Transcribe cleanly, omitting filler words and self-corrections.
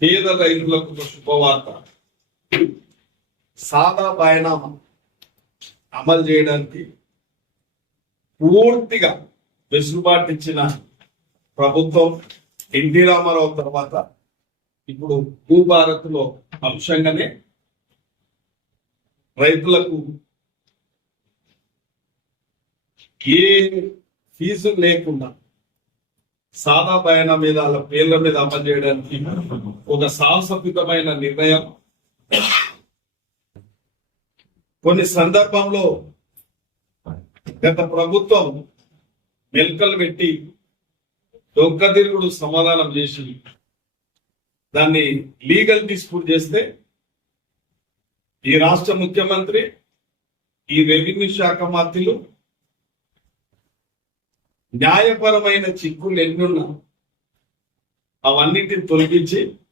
పేద రైతులకు ఒక శుభవార్త. సాదా బయనామా అమలు చేయడానికి పూర్తిగా వెసులుబాటు ఇచ్చిన ప్రభుత్వం ఎన్టీ రామారావు తర్వాత ఇప్పుడు భూభారత్ లో అంశంగానే రైతులకు ఏ ఫీజు లేకుండా సాదా బయానా మీద వాళ్ళ పేర్ల మీద అమలు చేయడానికి ఒక సాహసోపేతమైన నిర్ణయం. కొన్ని సందర్భంలో గత ప్రభుత్వం మెల్కలు పెట్టి దొంగతిరుగుడు సమాధానం చేసి దాన్ని లీగల్ డిస్ప్యూట్ చేస్తే ఈ రాష్ట్ర ముఖ్యమంత్రి, ఈ రెవెన్యూ శాఖ మంత్రులు న్యాయపరమైన చిక్కులు ఎన్నున్నా అవన్నిటిని తొలగించి